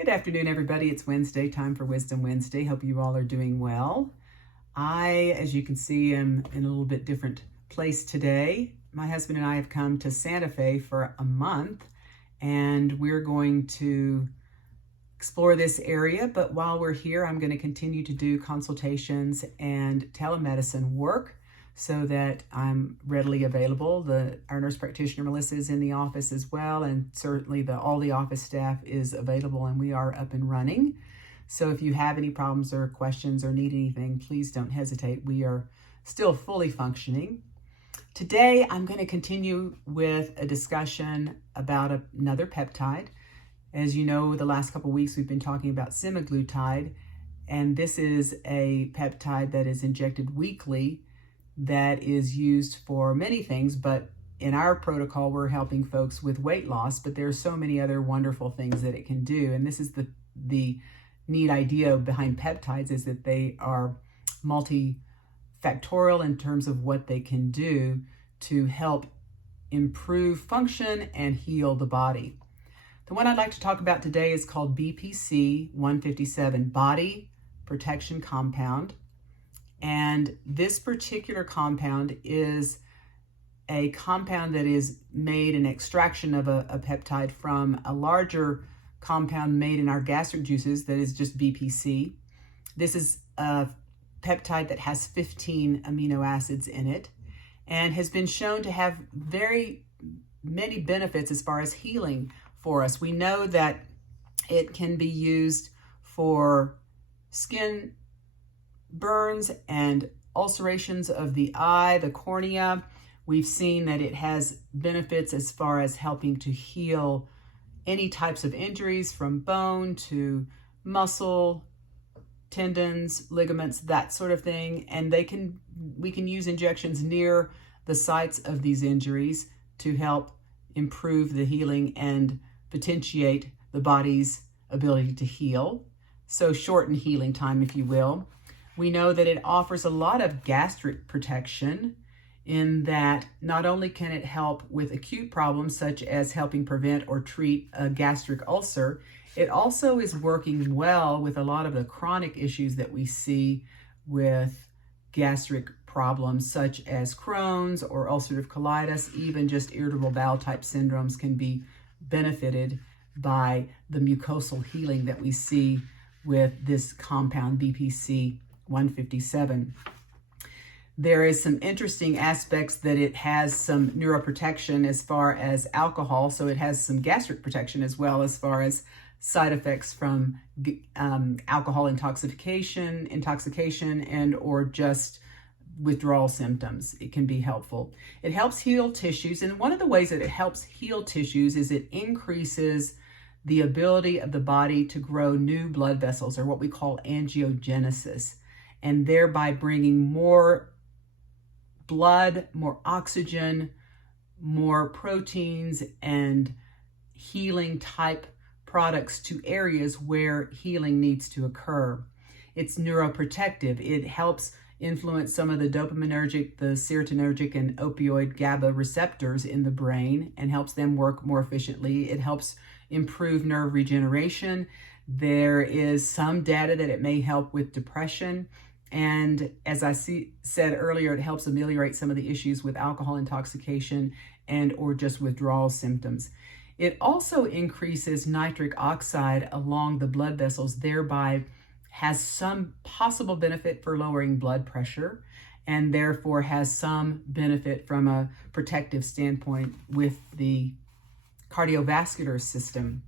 Good afternoon, everybody. It's Wednesday, time for Wisdom Wednesday. Hope you all are doing well. I, as you can see, am in a little bit different place today. My husband and I have come to Santa Fe for a month, and we're going to explore this area. But while we're here, I'm going to continue to do consultations and telemedicine work so that I'm readily available. Our nurse practitioner, Melissa, is in the office as well, and certainly all the office staff is available, and we are up and running. So if you have any problems or questions or need anything, please don't hesitate. We are still fully functioning. Today, I'm going to continue with a discussion about another peptide. As you know, the last couple of weeks, we've been talking about semaglutide, and this is a peptide that is injected weekly that is used for many things, but in our protocol, we're helping folks with weight loss, but there's so many other wonderful things that it can do. And this is the neat idea behind peptides, is that they are multifactorial in terms of what they can do to help improve function and heal the body. The one I'd like to talk about today is called BPC 157, Body Protection Compound. And this particular compound is a compound that is made an extraction of a peptide from a larger compound made in our gastric juices that is just BPC. This is a peptide that has 15 amino acids in it and has been shown to have very many benefits as far as healing for us. We know that it can be used for skin burns and ulcerations of the eye, the cornea. We've seen that it has benefits as far as helping to heal any types of injuries from bone to muscle, tendons, ligaments, that sort of thing. And we can use injections near the sites of these injuries to help improve the healing and potentiate the body's ability to heal. So shorten healing time, if you will. We know that it offers a lot of gastric protection in that not only can it help with acute problems such as helping prevent or treat a gastric ulcer, it also is working well with a lot of the chronic issues that we see with gastric problems such as Crohn's or ulcerative colitis. Even just irritable bowel type syndromes can be benefited by the mucosal healing that we see with this compound BPC 157. There is some interesting aspects that it has some neuroprotection as far as alcohol, so it has some gastric protection as well as far as side effects from alcohol intoxication and or just withdrawal symptoms. It can be helpful. It helps heal tissues, and one of the ways that it helps heal tissues is it increases the ability of the body to grow new blood vessels, or what we call angiogenesis, and thereby bringing more blood, more oxygen, more proteins, and healing type products to areas where healing needs to occur. It's neuroprotective. It helps influence some of the dopaminergic, the serotonergic, and opioid GABA receptors in the brain and helps them work more efficiently. It helps improve nerve regeneration. There is some data that it may help with depression. And as I said earlier, it helps ameliorate some of the issues with alcohol intoxication and or just withdrawal symptoms. It also increases nitric oxide along the blood vessels, thereby has some possible benefit for lowering blood pressure, and therefore has some benefit from a protective standpoint with the cardiovascular system.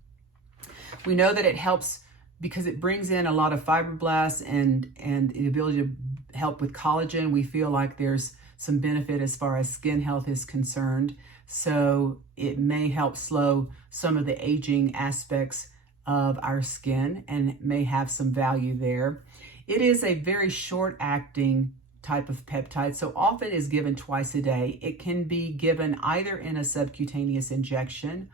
We know that it helps because it brings in a lot of fibroblasts and the ability to help with collagen. We feel like there's some benefit as far as skin health is concerned. So it may help slow some of the aging aspects of our skin and may have some value there. It is a very short-acting type of peptide, so often is given twice a day. It can be given either in a subcutaneous injection,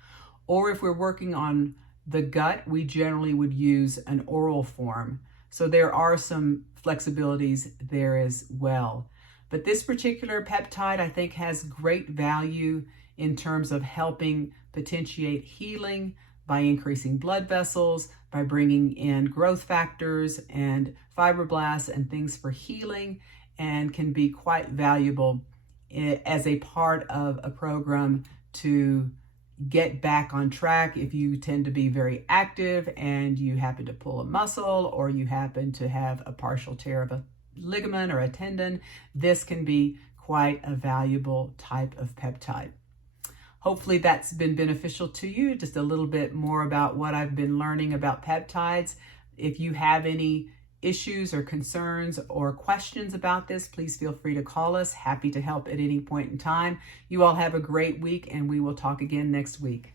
or if we're working on the gut, we generally would use an oral form. So there are some flexibilities there as well. But this particular peptide, I think, has great value in terms of helping potentiate healing by increasing blood vessels, by bringing in growth factors and fibroblasts and things for healing, and can be quite valuable as a part of a program to get back on track if you tend to be very active and you happen to pull a muscle or you happen to have a partial tear of a ligament or a tendon. This can be quite a valuable type of peptide. Hopefully that's been beneficial to you. Just a little bit more about what I've been learning about peptides. If you have any issues or concerns or questions about this, please feel free to call us. Happy to help at any point in time. You all have a great week, and we will talk again next week.